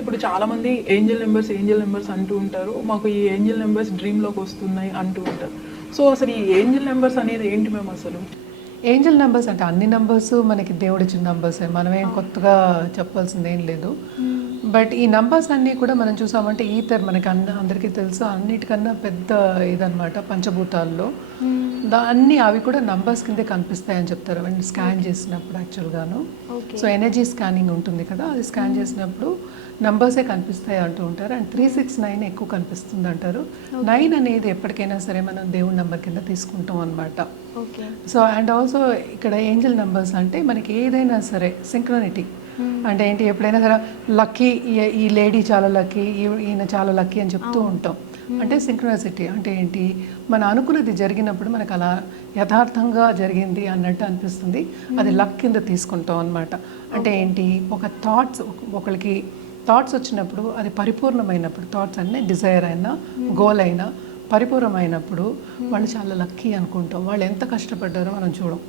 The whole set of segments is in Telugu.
ఇప్పుడు చాలా మంది ఏంజల్ నెంబర్స్ అంటూ ఉంటారు. మాకు ఈ ఏంజల్ నెంబర్స్ డ్రీమ్లోకి వస్తున్నాయి అంటూ ఉంటారు. సో అసలు ఈ ఏంజల్ నెంబర్స్ అనేది ఏంటి మేము అసలు? ఏంజల్ నెంబర్స్ అంటే అన్ని నెంబర్స్ మనకి దేవుడిచ్చిన నెంబర్సే, మనమేం కొత్తగా చెప్పాల్సింది ఏం లేదు. బట్ ఈ నెంబర్స్ అన్నీ కూడా మనం చూసామంటే ఈథర్ మనకి అందరికీ తెలుసు అన్నిటికన్నా పెద్ద ఇదనమాట పంచభూతాల్లో. అన్నీ అవి కూడా నంబర్స్ కిందే కనిపిస్తాయని చెప్తారు అండ్ స్కాన్ చేసినప్పుడు యాక్చువల్గాను. సో ఎనర్జీ స్కానింగ్ ఉంటుంది కదా, అది స్కాన్ చేసినప్పుడు నంబర్సే కనిపిస్తాయి అంటూ ఉంటారు. అండ్ 369 ఎక్కువ కనిపిస్తుంది అంటారు. 9 అనేది ఎప్పటికైనా సరే మనం దేవుడి నెంబర్ కింద తీసుకుంటాం అనమాట. సో అండ్ ఆల్సో ఇక్కడ ఏంజల్ నెంబర్స్ అంటే మనకి ఏదైనా సరే సింక్రోనిటీ అంటే ఏంటి, ఎప్పుడైనా సరే లక్కీ, ఈ లేడీ చాలా లక్కీ, ఈయన చాలా లక్కీ అని చెప్తూ ఉంటాం. అంటే సింక్రోనిసిటీ అంటే ఏంటి, మనం అనుకున్నది జరిగినప్పుడు మనకు అలా యథార్థంగా జరిగింది అన్నట్టు అనిపిస్తుంది, అది లక్ కింద తీసుకుంటాం అనమాట. అంటే ఏంటి, ఒక ఒకరికి థాట్స్ వచ్చినప్పుడు అది పరిపూర్ణమైనప్పుడు, థాట్స్ అన్నీ డిజైర్ అయినా గోల్ అయినా పరిపూర్ణమైనప్పుడు వాళ్ళు చాలా లక్కీ అనుకుంటాం. వాళ్ళు ఎంత కష్టపడ్డారో మనం చూడం.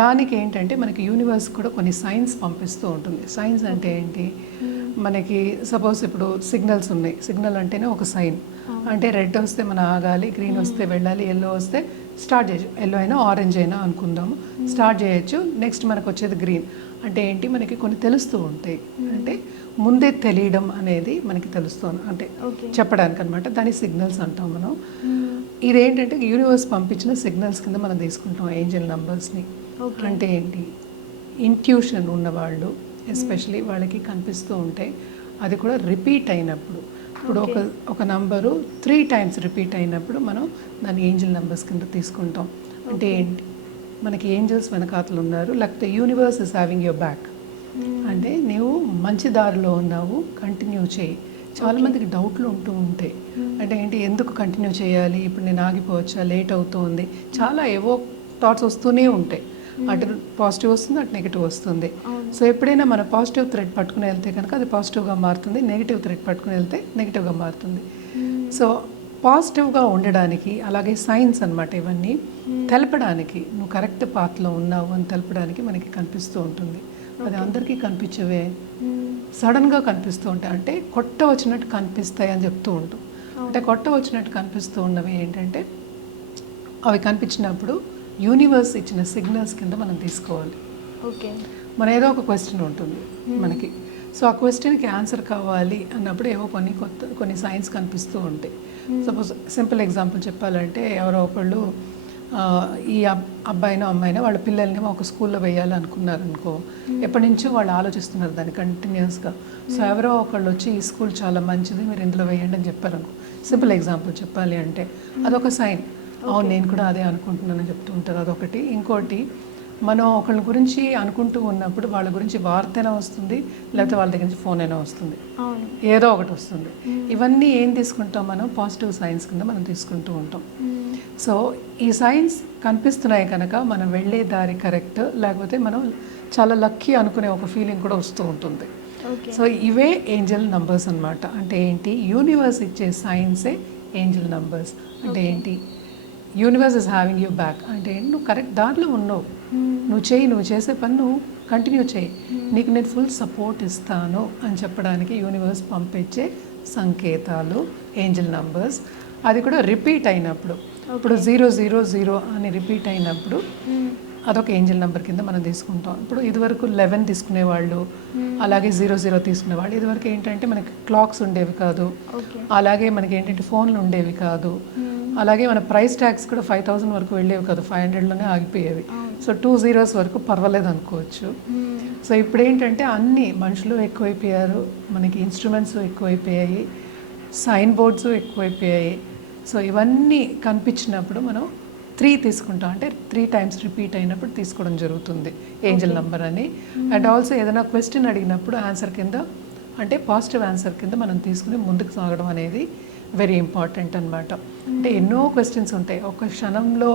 దానికి ఏంటంటే మనకి యూనివర్స్ కూడా కొన్ని సైన్స్ పంపిస్తూ ఉంటుంది. సైన్స్ అంటే ఏంటి, మనకి సపోజ్ ఇప్పుడు సిగ్నల్స్ ఉన్నాయి. సిగ్నల్ అంటేనే ఒక సైన్. అంటే రెడ్ వస్తే మనం ఆగాలి, గ్రీన్ వస్తే వెళ్ళాలి, ఎల్లో వస్తే స్టార్ట్ చేయొచ్చు. ఎల్లో అయినా ఆరెంజ్ అయినా అనుకుందాము, స్టార్ట్ చేయొచ్చు. నెక్స్ట్ మనకు వచ్చేది గ్రీన్. అంటే ఏంటి, మనకి కొన్ని తెలుస్తూ ఉంటాయి. అంటే ముందే తెలియడం అనేది మనకి తెలుస్తుంది, అంటే చెప్పడానికి అనమాట. దాని సిగ్నల్స్ అంటాం మనం. ఇదేంటంటే యూనివర్స్ పంపించిన సిగ్నల్స్ కింద మనం తీసుకుంటాం ఏంజల్ నంబర్స్ని. అంటే ఏంటి, ఇంట్యూషన్ ఉన్నవాళ్ళు ఎస్పెషలీ వాళ్ళకి కనిపిస్తూ ఉంటాయి. అది కూడా రిపీట్ అయినప్పుడు, ఇప్పుడు ఒక నంబరు 3 times రిపీట్ అయినప్పుడు మనం దాన్ని ఏంజల్ నెంబర్స్ కింద తీసుకుంటాం. అంటే ఏంటి, మనకి ఏంజల్స్ వెనకాతలు ఉన్నారు, లేకపోతే universe is having your back. అంటే నువ్వు మంచి దారిలో ఉన్నావు, కంటిన్యూ చేయి. చాలామందికి డౌట్లు ఉంటూ ఉంటాయి. అంటే ఏంటి, ఎందుకు కంటిన్యూ చేయాలి, ఇప్పుడు నేను ఆగిపోవచ్చా, లేట్ అవుతుంది, చాలా ఏవో థాట్స్ వస్తూనే ఉంటాయి. అటు పాజిటివ్ వస్తుంది, అటు నెగిటివ్ వస్తుంది. సో ఎప్పుడైనా మన పాజిటివ్ థ్రెడ్ పట్టుకుని వెళ్తే కనుక అది పాజిటివ్గా మారుతుంది, నెగిటివ్ థ్రెడ్ పట్టుకుని వెళ్తే నెగిటివ్గా మారుతుంది. సో పాజిటివ్గా ఉండడానికి, అలాగే సైన్స్ అనమాట ఇవన్నీ తెలపడానికి, నువ్వు కరెక్ట్ పాత్లో ఉన్నావు అని తెలపడానికి మనకి కనిపిస్తూ ఉంటుంది. అది అందరికీ కనిపించవే, సడన్గా కనిపిస్తూ ఉంటాయి. అంటే కొట్ట వచ్చినట్టు కనిపిస్తాయి అని చెప్తూ ఉంటాం. అంటే కొట్ట వచ్చినట్టు కనిపిస్తూ ఉన్నవి ఏంటంటే, అవి కనిపించినప్పుడు యూనివర్స్ ఇచ్చిన సిగ్నల్స్ కింద మనం తీసుకోవాలి. మన ఏదో ఒక క్వశ్చన్ ఉంటుంది మనకి. సో ఆ క్వశ్చన్కి ఆన్సర్ కావాలి అన్నప్పుడు ఏవో కొన్ని సైన్స్ కనిపిస్తూ ఉంటాయి. సపోజ్ సింపుల్ ఎగ్జాంపుల్ చెప్పాలంటే, ఎవరో ఒకళ్ళు ఈ అబ్బాయినో అమ్మాయినో వాళ్ళ పిల్లల్ని ఒక స్కూల్లో వేయాలి అనుకున్నారనుకో, ఎప్పటి నుంచో వాళ్ళు ఆలోచిస్తున్నారు దాన్ని కంటిన్యూస్గా. సో ఎవరో ఒకళ్ళు వచ్చి ఈ స్కూల్ చాలా మంచిది, మీరు ఇందులో వేయండి అని చెప్పారనుకో. సింపుల్ ఎగ్జాంపుల్ చెప్పాలి అంటే అదొక సైన్. అవును, నేను కూడా అదే అనుకుంటున్నానని చెప్తూ ఉంటారు, అదొకటి. ఇంకోటి, మనం ఒకళ్ళ గురించి అనుకుంటూ ఉన్నప్పుడు వాళ్ళ గురించి వార్త అయినా వస్తుంది, లేకపోతే వాళ్ళ దగ్గర నుంచి ఫోన్ అయినా వస్తుంది, ఏదో ఒకటి వస్తుంది. ఇవన్నీ ఏం తీసుకుంటాం మనం, పాజిటివ్ సైన్స్ కింద మనం తీసుకుంటూ ఉంటాం. సో ఈ సైన్స్ కనిపిస్తున్నాయి కనుక మనం వెళ్ళే దారి కరెక్ట్, లేకపోతే మనం చాలా లక్కీ అనుకునే ఒక ఫీలింగ్ కూడా వస్తూ ఉంటుంది. సో ఇవే ఏంజల్ నంబర్స్ అనమాట. అంటే ఏంటి, యూనివర్స్ ఇచ్చే సైన్సే ఏంజల్ నంబర్స్. అంటే ఏంటి, universe is having you back. అంటే నువ్వు కరెక్ట్ దారిలో ఉన్నావు, నువ్వు చేసే పని నువ్వు కంటిన్యూ చేయి, నీకు నేను ఫుల్ సపోర్ట్ ఇస్తాను అని చెప్పడానికి యూనివర్స్ పంపించే సంకేతాలు ఏంజల్ నంబర్స్. అది కూడా రిపీట్ అయినప్పుడు, ఇప్పుడు 000 అని రిపీట్ అయినప్పుడు అదొక ఏంజల్ నెంబర్ కింద మనం తీసుకుంటాం. ఇప్పుడు ఇదివరకు 11 తీసుకునేవాళ్ళు, అలాగే 00 తీసుకునేవాళ్ళు. ఇదివరకు ఏంటంటే మనకి క్లాక్స్ ఉండేవి కాదు, అలాగే మనకి ఏంటంటే ఫోన్లు ఉండేవి కాదు, అలాగే మన ప్రైస్ ట్యాగ్స్ కూడా 5000 వరకు వెళ్ళేవి కాదు, 500లోనే ఆగిపోయేవి. సో 2 zeros వరకు పర్వాలేదు అనుకోవచ్చు. సో ఇప్పుడు ఏంటంటే అన్ని మనుషులు ఎక్కువైపోయారు, మనకి ఇన్స్ట్రుమెంట్స్ ఎక్కువైపోయాయి, సైన్ బోర్డ్స్ ఎక్కువైపోయాయి. సో ఇవన్నీ కనిపించినప్పుడు మనం 3 తీసుకుంటాం. అంటే 3 times రిపీట్ అయినప్పుడు తీసుకోవడం జరుగుతుంది ఏంజల్ నంబర్ అని. అండ్ ఆల్సో ఏదైనా క్వశ్చన్ అడిగినప్పుడు ఆన్సర్ కింద, అంటే పాజిటివ్ ఆన్సర్ కింద మనం తీసుకుని ముందుకు సాగడం అనేది వెరీ ఇంపార్టెంట్ అనమాట. అంటే ఎన్నో క్వశ్చన్స్ ఉంటాయి, ఒక క్షణంలో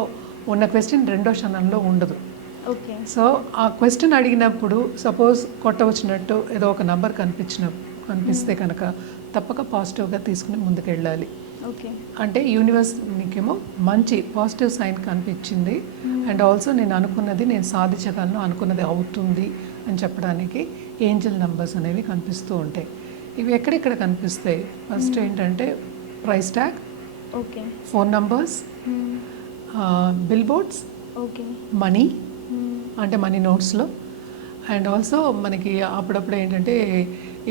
ఉన్న క్వశ్చన్ రెండో క్షణంలో ఉండదు. సో ఆ క్వశ్చన్ అడిగినప్పుడు సపోజ్ కొట్టవచ్చినట్టు ఏదో ఒక నంబర్ కనిపిస్తే కనుక తప్పక పాజిటివ్గా తీసుకుని ముందుకు వెళ్ళాలి. అంటే యూనివర్స్ నీకేమో మంచి పాజిటివ్ సైన్ కనిపించింది, అండ్ ఆల్సో నేను అనుకున్నది నేను సాధించగలను, అనుకున్నది అవుతుంది అని చెప్పడానికి ఏంజల్ నంబర్స్ అనేవి కనిపిస్తూ ఉంటాయి. ఇవి ఎక్కడెక్కడ కనిపిస్తాయి? ఫస్ట్ ఏంటంటే price tag, okay. Phone numbers, bill boards, okay. Money అంటే మనీ నోట్స్లో, అండ్ ఆల్సో మనకి అప్పుడప్పుడు ఏంటంటే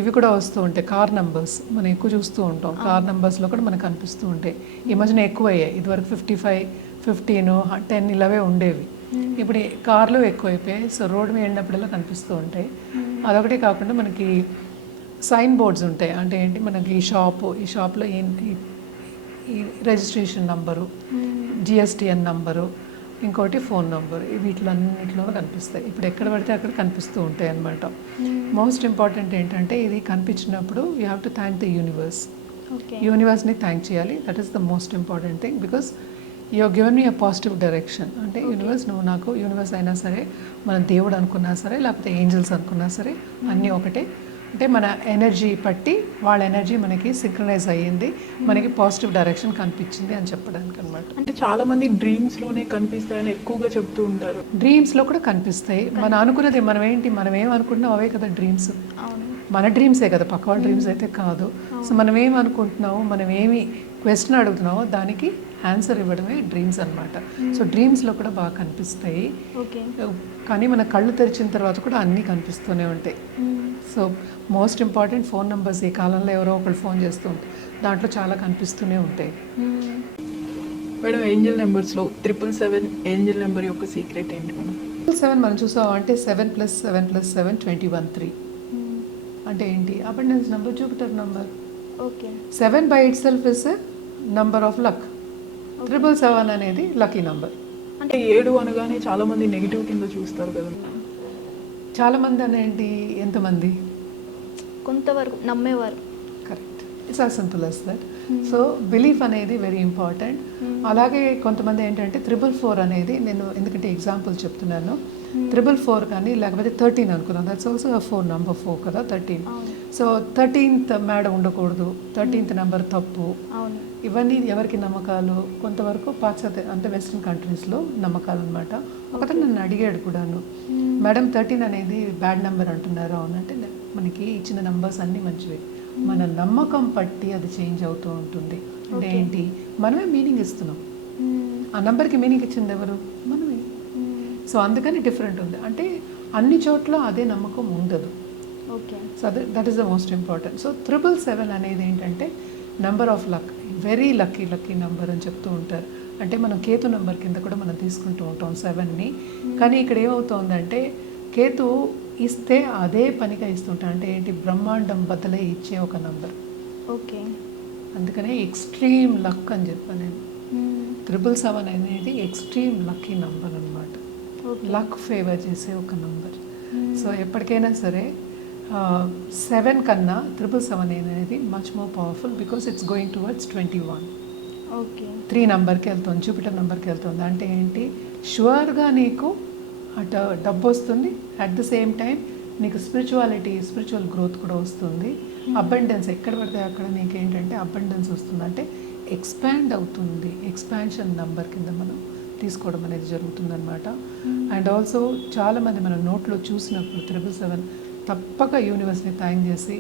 ఇవి కూడా వస్తూ ఉంటాయి, కార్ నంబర్స్ మనం ఎక్కువ చూస్తూ ఉంటాం. కార్ నంబర్స్లో కూడా మనకు కనిపిస్తూ ఉంటాయి. ఈ మధ్యన ఎక్కువ అయ్యాయి. ఇదివరకు 55, 15, 10 ఇలావే ఉండేవి. ఇప్పుడు కార్లు ఎక్కువైపోయాయి. సో రోడ్ మీద వెళ్ళినప్పుడల్లా కనిపిస్తూ ఉంటాయి. అదొకటే కాకుండా మనకి సైన్ బోర్డ్స్ ఉంటాయి. అంటే ఏంటి, మనకి ఈ షాప్లో ఈ రిజిస్ట్రేషన్ నంబరు, జిఎస్టిఎన్ నంబరు, ఇంకోటి ఫోన్ నంబర్, వీటిలన్నిటిలో కనిపిస్తాయి. ఇప్పుడు ఎక్కడ పడితే అక్కడ కనిపిస్తూ ఉంటాయి అన్నమాట. మోస్ట్ ఇంపార్టెంట్ ఏంటంటే ఇది కనిపించినప్పుడు you have to thank the universe. యూనివర్స్ని థ్యాంక్ చేయాలి. That is the most important thing, because you have given me a positive direction. అంటే యూనివర్స్, నువ్వు నాకు, యూనివర్స్ అయినా సరే, మన దేవుడు అనుకున్నా సరే, లేకపోతే ఏంజల్స్ అనుకున్నా సరే, అన్నీ ఒకటే. అంటే మన ఎనర్జీ పట్టి వాళ్ళ ఎనర్జీ మనకి సింక్రనైజ్ అయ్యింది, మనకి పాజిటివ్ డైరెక్షన్ కనిపించింది అని చెప్పడానికి అనమాట. అంటే చాలా మంది డ్రీమ్స్ లోనే కనిపిస్తాయని ఎక్కువగా చెప్తూ ఉంటారు. డ్రీమ్స్లో కూడా కనిపిస్తాయి. మనం అనుకున్నది మనం ఏమనుకుంటున్నాం అవే కదా డ్రీమ్స్. మన డ్రీమ్సే కదా, పక్క వాళ్ళ డ్రీమ్స్ అయితే కాదు. సో మనం ఏమనుకుంటున్నామో, మనం ఏమి క్వశ్చన్ అడుగుతున్నామో దానికి ఆన్సర్ ఇవ్వడమే డ్రీమ్స్ అనమాట. సో డ్రీమ్స్లో కూడా బాగా కనిపిస్తాయి. కానీ మన కళ్ళు తెరిచిన తర్వాత కూడా అన్నీ కనిపిస్తూనే ఉంటాయి. So most important phone numbers. ఈ కాలంలో ఎవరో ఒకళ్ళు ఫోన్ చేస్తూ ఉంటారు, దాంట్లో చాలా కనిపిస్తూనే ఉంటాయి. మేడం, ఏంజల్ నెంబర్స్లో 777 ఏంజల్ నెంబర్ యొక్క సీక్రెట్ ఏంటి మేడం? 7 మనం చూసాం అంటే 7+7+7 21 అంటే ఏంటి? Abundance number, Jupiter number. Okay. 7 by it self is number of luck. 777 అనేది లక్కీ నంబర్. అంటే 7 అనగానే చాలా మంది నెగిటివ్ కింద చూస్తారు కదా. చాలామంది అనేంటి, ఎంతమంది? కొంతవరకు నమ్మేవారు. Correct. It's as simple as that. So belief అనేది వెరీ ఇంపార్టెంట్. అలాగే కొంతమంది ఏంటంటే 444 అనేది, నేను ఎందుకంటే ఎగ్జాంపుల్ చెప్తున్నాను, 444 కానీ లేకపోతే 13 అనుకున్నాను. దట్స్ ఆల్సో 4 నంబర్ 4 కదా, 13. సో 13th మేడ ఉండకూడదు, 13th నెంబర్ తప్పు. ఇవన్నీ ఎవరికి నమ్మకాలు? కొంతవరకు పాశ్చాత్య అంటే వెస్ట్రన్ కంట్రీస్లో నమ్మకాలు అనమాట. ఒకటి నన్ను అడిగాడు కూడాను, మేడం 13 అనేది బ్యాడ్ నెంబర్ అంటున్నారు. అవునంటే మనకి ఇచ్చిన నెంబర్స్ అన్నీ మంచివే, మన నమ్మకం పట్టి అది చేంజ్ అవుతూ ఉంటుంది. అంటే ఏంటి, మనమే మీనింగ్ ఇస్తున్నాం. ఆ నెంబర్కి మీనింగ్ ఇచ్చింది ఎవరు? మనమే. సో అందుకని డిఫరెంట్ ఉంది. అంటే అన్ని చోట్ల అదే నమ్మకం ఉండదు. Okay. So that is the most important. So 777 అనేది ఏంటంటే number of luck, very lucky number అని చెప్తూ ఉంటారు. అంటే మనం కేతు నెంబర్ కింద కూడా మనం తీసుకుంటూ ఉంటాం 7ని. కానీ ఇక్కడ ఏమవుతుందంటే కేతు ఇస్తే అదే పనిగా ఇస్తుంటాం. అంటే ఏంటి, బ్రహ్మాండం బద్దలే ఇచ్చే ఒక నంబర్. ఓకే. అందుకనే ఎక్స్ట్రీమ్ లక్ అని చెప్పాను నేను. 777 అనేది ఎక్స్ట్రీమ్ లక్కీ నంబర్ అనమాట. లక్ ఫేవర్ చేసే ఒక నంబర్. సో ఎప్పటికైనా సరే 7 కన్నా 777 అనేది much more powerful, because it's going towards 21. Okay. 3 నెంబర్కి వెళ్తుంది, జూపిటర్ నెంబర్కి వెళ్తుంది. అంటే ఏంటి, షూర్గా నీకు అటు డబ్బు వస్తుంది, అట్ ద సేమ్ టైం నీకు స్పిరిచువల్ గ్రోత్ కూడా వస్తుంది. అబండెన్స్ ఎక్కడ పడితే అక్కడ నీకు ఏంటంటే అబండెన్స్ వస్తుంది. అంటే ఎక్స్పాండ్ అవుతుంది. ఎక్స్పాన్షన్ నెంబర్ కింద మనం తీసుకోవడం అనేది జరుగుతుందన్నమాట. అండ్ ఆల్సో చాలామంది మనం నోట్లో చూసినప్పుడు 777 తప్పక యూనివర్స్ని థ్యాంక్ చేసి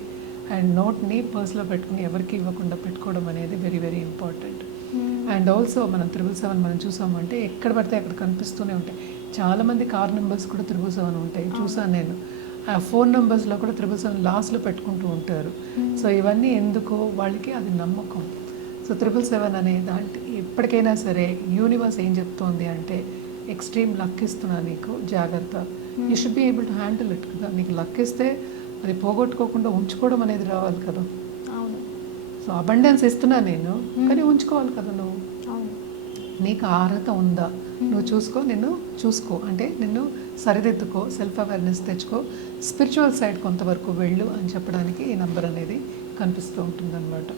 అండ్ నోట్ని పర్స్లో పెట్టుకుని ఎవరికి ఇవ్వకుండా పెట్టుకోవడం అనేది very very important. And also మనం 777 మనం చూసామంటే ఎక్కడ పడితే అక్కడ కనిపిస్తూనే ఉంటాయి. చాలామంది కార్ నెంబర్స్ కూడా 777 ఉంటాయి, చూసాను నేను. ఆ ఫోన్ నెంబర్స్లో కూడా 777 లాస్ట్లో పెట్టుకుంటూ ఉంటారు. సో ఇవన్నీ ఎందుకో వాళ్ళకి అది నమ్మకం. సో 777 అనే దాంట్లో ఎప్పటికైనా సరే యూనివర్స్ ఏం చెప్తోంది అంటే, ఎక్స్ట్రీమ్ లక్ ఇస్తున్నా నీకు, జాగ్రత్త, you should be able to handle it కదా. నీకు లక్ ఇస్తే అది పోగొట్టుకోకుండా ఉంచుకోవడం అనేది రావాలి కదా. అవును. సో అబండెన్స్ ఇస్తున్నా నేను, కానీ ఉంచుకోవాలి కదా నువ్వు. అవును. నీకు అర్హత ఉందా, నువ్వు చూసుకో, చూసుకో అంటే నిన్ను సరిదిద్దుకో, సెల్ఫ్ అవేర్నెస్ తెచ్చుకో, స్పిరిచువల్ సైడ్ కొంతవరకు వెళ్ళు అని చెప్పడానికి ఈ నెంబర్ అనేది కనిపిస్తూ ఉంటుందన్నమాట.